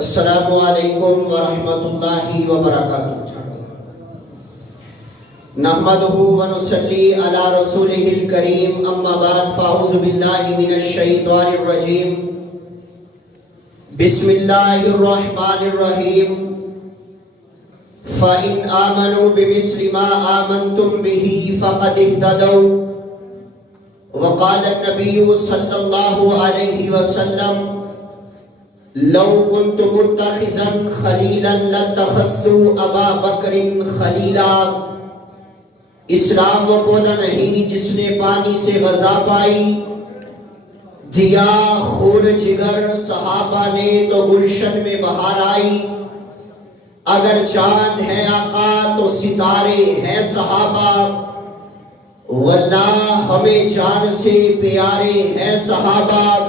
السلام علیکم ورحمۃ اللہ وبرکاتہ۔ نحمدہ ونصلی علی رسولہ الکریم، اما بعد فاعوذ باللہ من الشیطان الرجیم، بسم اللہ الرحمن الرحیم۔ فَإِنْ آمَنُوا بِمِثْلِ مَا آمَنْتُمْ بِهِ فَقَدِ اهْتَدَوْا۔ وقال النبی صلی اللہ علیہ وسلم، لو كنت متخذا خلیلا لاتخذت ابا بکر خلیلا۔ اسلام وہ پودا نہیں جس نے پانی سے غذا پائی، دیا خون جگر صحابہ نے تو گلشن میں بہار آئی۔ اگر چاند ہے آقا تو ستارے ہیں صحابہ، واللہ ہمیں جان سے پیارے ہیں صحابہ۔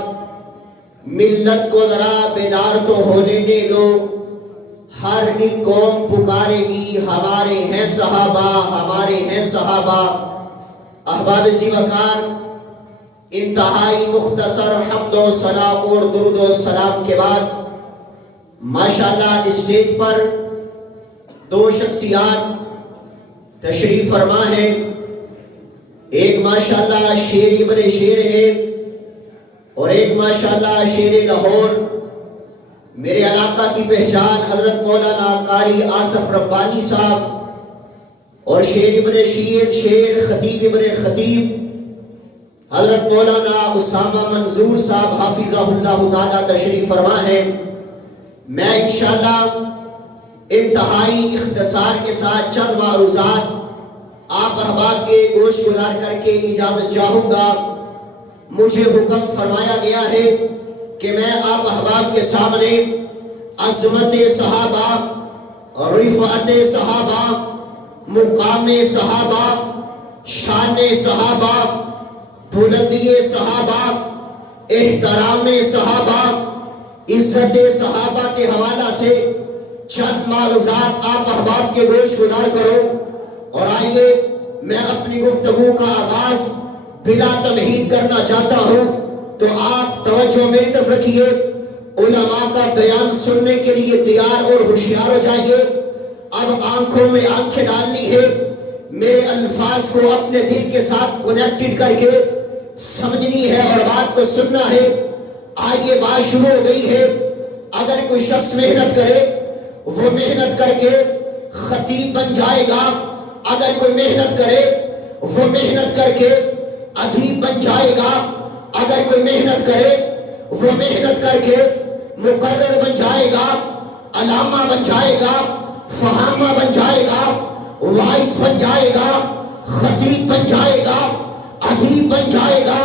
ملت کو ذرا بیدار تو ہونے دے دو، ہر ایک قوم پکارے گی ہمارے ہیں صحابہ، ہمارے ہیں صحابہ۔ احباب ذی وقار، انتہائی مختصر حمد و ثنا اور درود و سلام کے بعد ماشاءاللہ اسٹیج پر دو شخصیات تشریف فرما ہے۔ ایک ماشاءاللہ شیر ابن شیر ہے اور ایک ماشاءاللہ شیر لاہور۔ میرے علاقہ کی پہچان حضرت مولانا قاری آصف ربانی صاحب اور شیر ابن شیر خطیب ابن خطیب حضرت مولانا اسامہ منظور صاحب حافظہ اللہ تعالی تشریف فرما ہے۔ میں انشاءاللہ انتہائی اختصار کے ساتھ چند معروضات آپ احباب کے گوش گزار کر کے اجازت چاہوں گا۔ مجھے حکم فرمایا گیا ہے کہ میں آپ احباب کے سامنے عظمت صحابہ، رفعت صحابہ، مقام صحابہ، شان صحابہ، بلندی صحابہ، احترام صحابہ، عزت صحابہ کے حوالہ سے چند معروضات آپ احباب کے گوش گزار کرو۔ اور آئیے میں اپنی گفتگو کا آغاز بلا تمہید کرنا چاہتا ہوں، تو آپ توجہ میری طرف رکھیے۔ علماء کا بیان سننے کے لیے تیار اور ہوشیار ہو جائیے۔ اب آنکھوں میں آنکھیں ڈالنی ہے، میرے الفاظ کو اپنے دل کے ساتھ کنیکٹڈ کر کے سمجھنی ہے اور بات کو سننا ہے۔ آئیے بات شروع ہو گئی ہے۔ اگر کوئی شخص محنت کرے وہ محنت کر کے خطیب بن جائے گا، اگر کوئی محنت کرے وہ محنت کر کے ادیب بن جائے گا، اگر کوئی محنت کرے وہ محنت کر کے مقرر بن جائے گا، علامہ بن جائے گا، فہامہ بن جائے گا، وائس بن جائے گا، خطیب بن جائے گا، ادیب بن جائے گا،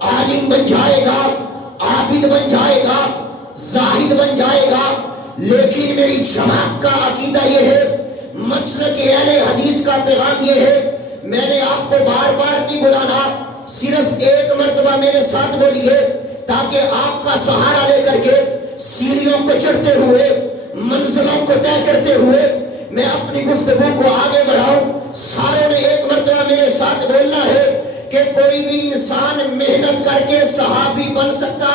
عالم بن جائے گا، عابد بن جائے گا، زاہد بن جائے گا۔ لیکن میری جماعت کا عقیدہ یہ ہے، مسلک اہل حدیث کا پیغام یہ ہے، میں نے آپ کو بار بار نہیں بلانا، صرف ایک مرتبہ میرے ساتھ بولیے تاکہ آپ کا سہارا لے کر کے سیڑھیوں کو چڑھتے ہوئے، منزلوں کو طے کرتے ہوئے میں اپنی گفتگو کو آگے بڑھاؤں۔ سارے نے ایک مرتبہ میرے ساتھ بولنا ہے کہ کوئی بھی انسان محنت کر کے صحابی بن سکتا؟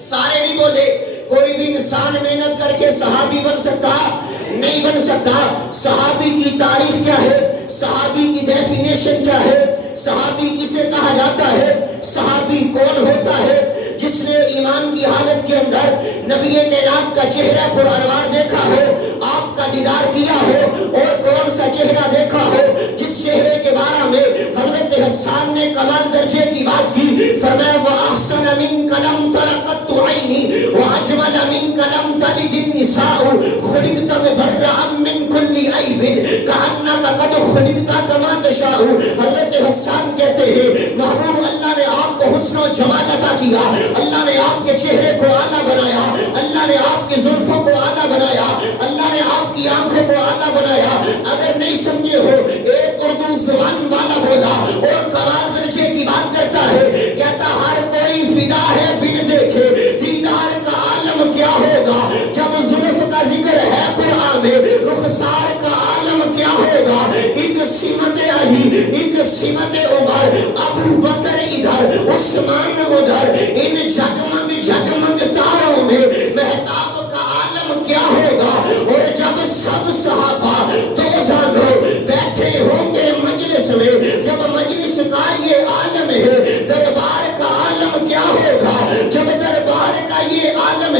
سارے نہیں بولے۔ کوئی بھی انسان محنت کر کے صحابی بن سکتا؟ نہیں بن سکتا۔ صحابی کی تعریف کیا ہے؟ صحابی کی ڈیفینیشن کیا ہے؟ صحابی کسے کہا جاتا ہے؟ صحابی کون ہوتا ہے؟ جس نے ایمان کی حالت کے اندر نبی کائنات کا چہرہ پر انوار دیکھا ہو، آپ کا دیدار کیا ہو، اور کون سا چہرہ دیکھا ہو جس چہرے کے بارے میں حضرت حسان نے کمال درجے کی بات کی، فرمایا وَأَحْسَنَ مِنْكَ لَمْ تَرَ قَطُّ عَيْنِي وَأَجْمَلَ مِنْكَ لَمْ تَلِدِ النِّسَاءُ خُلِقْتَ مُبَرَّأً مِنْ كُلِّ عَيْبٍ كَأَنَّكَ قَدْ خُلِقْتَ كَمَا تَشَاءُ۔ حضرت حسان کہتے ہیں محبوب اللہ نے آپ کو حسن و جمال عطا کیا، اللہ نے آپ کے چہرے کو اعلیٰ بنایا، اللہ نے آپ کی زلفوں کو اعلیٰ بنایا، اللہ نے آپ کی آنکھوں کو اعلیٰ بنایا۔ اگر نہیں سمجھے ہو، ایک اردو زبان والا بولا اور کمال درجے کی بات کرتا ہے، کہتا ہر کوئی فدا ہے بن دیکھے دیدار کا عالم کیا ہوگا۔ جب زلف کا ذکر ہے قرآن میں، رخسار کا عالم کیا ہوگا۔ ایک سمت علی، ایک سمت عمر، ابو بکر ادھر، عثمان ادھر، ان جگمگ جگمگ تاروں میں مہتاب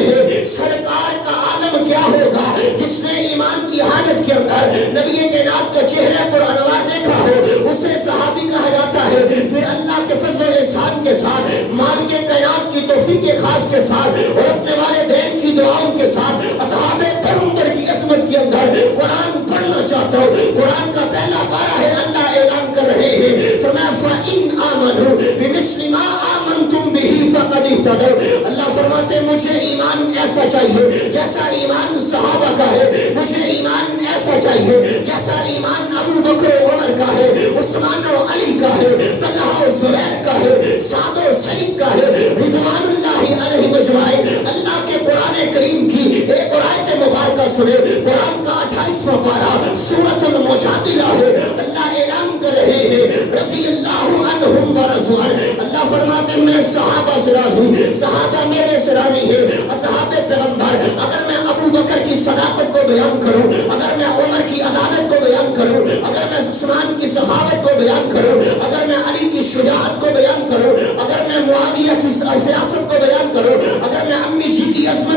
ہے سرکار کا عالم کیا ہوگا جس نے ایمان کی حالت کے اندر نبی کائنات کا چہرے پر انوار دیکھا ہو اسے صحابی کہا جاتا ہے. پھر اللہ کے فضل و احسان کے ساتھ مالک کائنات کی توفیق خاص کے ساتھ اور اپنے والدین کی دعاؤں کے ساتھ اصحاب پیغمبر کی عظمت کے اندر قرآن پڑھنا چاہتا ہوں. قرآن کا پہلا پارہ ہے اللہ اعلان کر رہے ہیں فرمایا فَإِنْ آمَنُوا بِمِثْلِ مَا آمَنْتُمْ بِهِ فَقَدِ اهْتَدَوْا. اللہ فرماتے مجھے ایمان ایسا چاہیے جیسا ایمان صحابہ کا ہے, مجھے ایمان ایسا چاہیے جیسا ایمان ابو بکر و عمر کا ہے, عثمان و علی کا ہے, طلحہ و زبیر کا ہے, سعد و سعید کا ہے رضوان اللہ علیہ مجمعین. اللہ کے قرآن کریم کی ایک آیت مبارکہ سنے. قرآن کا 28واں پارہ سورۃ المجادلہ ہے. اللہ اعلان کر رہے ہیں رضی اللہ عنہم ورضوا عنہ. اللہ فرماتے میں صحابہ سے راضی, صحابہ میرے سے راضی ہے. اصحاب پیغمبر اگر میں ابو بکر کی صداقت کو بیان کروں, اگر میں عمر کی عدالت کو بیان کروں, اگر میں عثمان کی سخاوت کو بیان کروں, اگر میں علی کی شجاعت کو بیان کروں, اگر میں معاویہ کی سیاست کو بیان کروں, اگر میں امی جی کی عظمت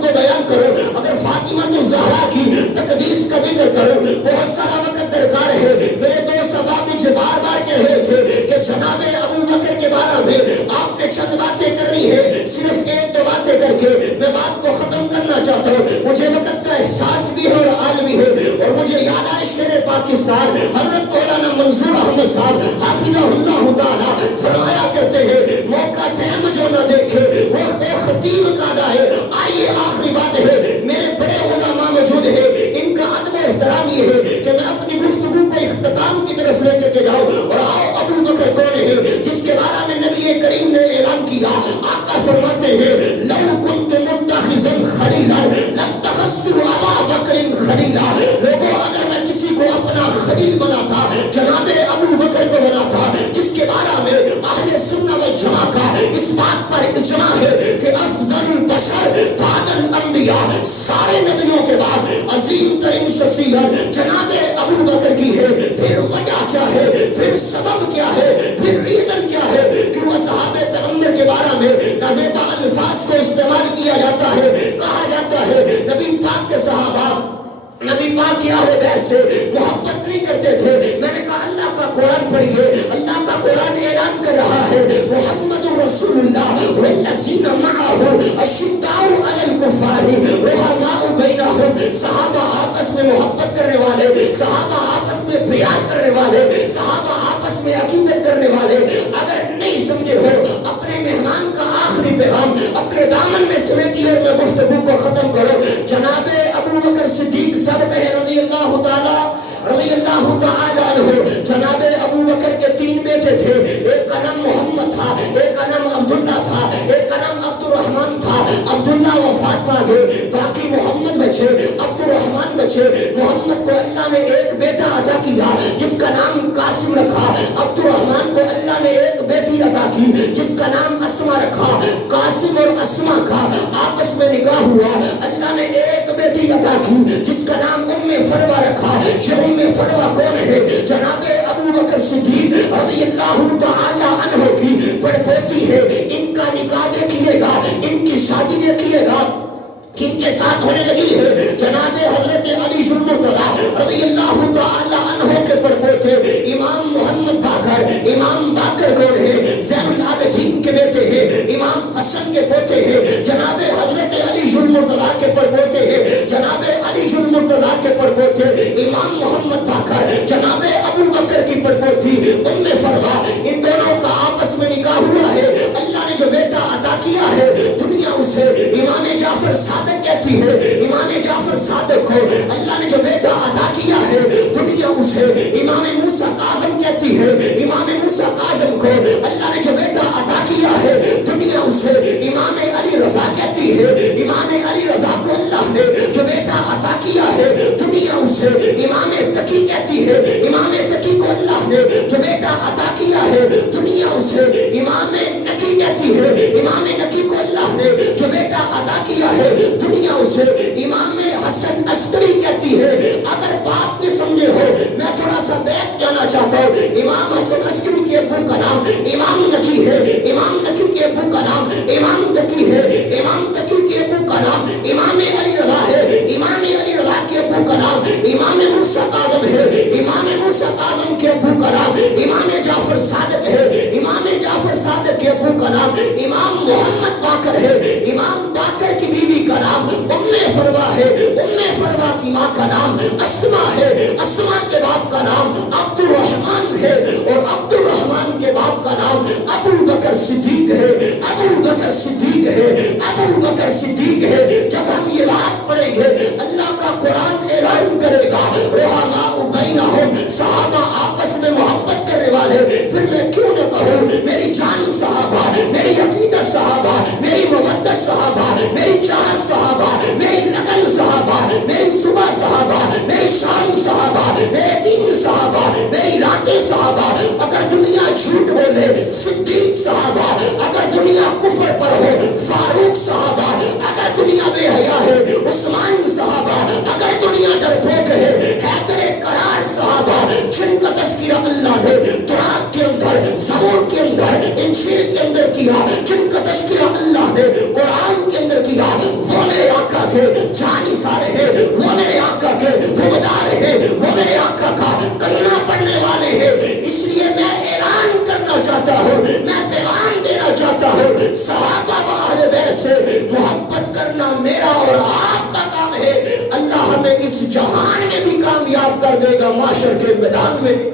کو بیان کروں, اگر فاطمہ الزہرا کی تقدیس کا ذکر کروں, بہت سارا وقت درکار ہے. میرے دوست احباب مجھے بار بار کہہ رہے تھے کہ جناب ابو بکر کے بارے میں آپ نے چند باتیں کرنی ہے. صرف ایک دو باتیں کر کے میں بات کو ختم کرنا چاہتا ہوں. مجھے وقت کا احساس بھی ہے اور عالمی ہے, اور مجھے یاد آئے شیر پاکستان حضرت مولانا منصور احمد صاحب حافظہ اللہ تعالی فرمایا کرتے ہیں موقع ٹائم جو نہ دیکھے وہ خطیب کا ہے. آئیے آخری بات ہے, میرے بڑے علماء موجود ہیں, ان کا ادب احترام یہ ہے کہ میں اپنی گفتگو کو اختتام کی طرف لے کر کے جاؤں. اور آؤ ابو بکر کون ہے جس کے بارے میں نبی کریم نے اعلان کیا. آقا فرماتے ہیں لو كنت متخذا خلیلا لاتخذت ابا بکر خلیلا. لوگوں اگر میں کسی کو اپنا خلیل بناتا جناب ابو بکر کو بناتا, جس کے بارے میں اہل سنت و جماعت کا اس بات پر اجماع ہے کہ افضل البشر بعد الانبیاء, سارے نبیوں کے بعد عظیم ترین شخصیت جناب ابو بکر کی ہے. پھر وجہ کیا ہے, پھر سبب کیا ہے, پھر ریزن کیا ہے کہ وہ صحابہ پیغمبر کے بارے میں نازیبا الفاظ کو استعمال کیا جاتا ہے. کہا جاتا ہے نبی پاک کے صحابہ نبی پاک کی اہل بیت سے محبت نہیں کرتے تھے. میں نے کہا اللہ کا قرآن پڑھیے, اللہ کا قرآن اعلان کر رہا ہے محمد رسول اللہ والذین معه اشداء علی الکفار رحماء بینہم. صحابہ آپس میں محبت کرنے والے, صحابہ آپس میں پیار کرنے والے, صحابہ آپس میں عقیدت کرنے والے. اگر نہیں سمجھے ہو اپنے مہمان کا آخری پیغام اپنے دامن میں سمیٹیے اور میں گفتگو کو ختم کرو. جناب ابو بکر صدیق صاحب رضی اللہ تعالی عنہ. جناب ابو بکر کے 3 بیٹے تھے, ایک کا نام محمد تھا, ایک کا نام عبداللہ تھا, ایک کا نام عبد الرحمن تھا. عبداللہ وفات پا گئے, باقی محمد بچے, عبد الرحمن بچے. محمد کو اللہ نے ایک بیٹا عطا کیا جس کا نام قاسم رکھا. عبد الرحمن کو اللہ نے ایک بیٹی عطا کی جس کا نام اسما رکھا. قاسم اور اسما کا آپس میں نکاح ہوا, اللہ نے ایک بیٹی عطا کی جس کا نام ام فروہ رکھا. یہ ام فروہ کون ہے؟ جناب ابو بکر صدیق رضی اللہ تعالی عنہ کی پڑپوتی ہے. ان کا نکاح دیکھیے گا, ان کی شادی دیکھیے گا کن کے ساتھ ہونے لگی ہے. جناب حضرت علی المرتضی رضی اللہ تعالی عنہ کے پڑپوتے امام محمد باقر. امام باقر کون ہے؟ زین العابدین کے بیٹے ہیں, امام حسن کے پوتے ہیں. جناب حضرت علی المرتضی کے پڑپوتے ہیں, جناب علی المرتضی کے پڑپوتے امام محمد باقر. جناب ابو بکر کی پڑپوتی ام فروہ. ان دونوں کا آپس میں نکاح ہوا ہے. اللہ نے جو بیٹا عطا کیا ہے دنیا اسے امام جعفر صادق کہتی ہے. امام جعفر صادق کو اللہ نے جو بیٹا عطا کیا ہے دنیا اسے امام موسیٰ کاظم کہتی ہے. امام موسیٰ کاظم کو اللہ نے جو بیٹا عطا کیا ہے دنیا اسے امام علی رضا کہتی ہے. امام علی رضا کو اللہ نے جو بیٹا عطا کیا ہے دنیا اسے امام تقی کہتی ہے. امام تقی کو اللہ نے جو بیٹا عطا کیا ہے دنیا اسے امام نقی کہتی ہے. امام نقی کو اللہ نے جو بیٹا عطا کیا ہے دنیا اسے امام حسن عسکری کہتی ہے. اگر بات نہیں سمجھے ہو میں تھوڑا سا بیٹھ جانا چاہتا ہوں. امام حسن عسکری کے ابو کا نام امام نقی ہے. امام نقی کے ابو کا نام امام تقی ہے. امام تقی کے صدیق ہے، ابو بکر صدیق ہے، ابو بکر صدیق ہے۔ جب ہم یہ بات پڑھیں گے اللہ کا قرآن اعلان کرے گا رحماء بینہم، صحابہ آپس میں محبت کرنے والے، پھر میں کیوں نہ کہوں میری جان صحابہ، میری عقیدت صحابہ، میری مودت صحابہ، میری چاہت صحابہ، میری لگن صحابہ، میری صبح صحابہ، میری شام صحابہ، میرے دین صحابہ، میری راتیں صحابہ۔ اگر دنیا جھوٹ بولے صدیق صحابہ، اگر دنیا کفر پر ہو فاروق صحابہ، اگر دنیا بے حیا ہے عثمان صحابہ، اگر دنیا ڈرپوک ہے حیدر کرار صحابہ، جن کا تذکرہ اللہ نے تورات کے اندر، زبور کے اندر، انجیل کے اندر کیا، جن کا تذکرہ اللہ نے قرآن کے اندر کیا، وہ میرے آقا کے جانثار ہے، وہ میرے آقا کے حبدار ہے، وہ میرے آقا کا کلمہ پڑھنے والے ہیں۔ اس لیے میں اعلان کرنا چاہتا ہوں، میں پیغام دینا چاہتا ہوں، صحابہ و اہل بیت سے محبت کرنا میرا اور آپ کا کام ہے۔ اللہ ہمیں اس جہان میں بھی کامیاب کر دے گا، معاشر کے میدان میں بھی۔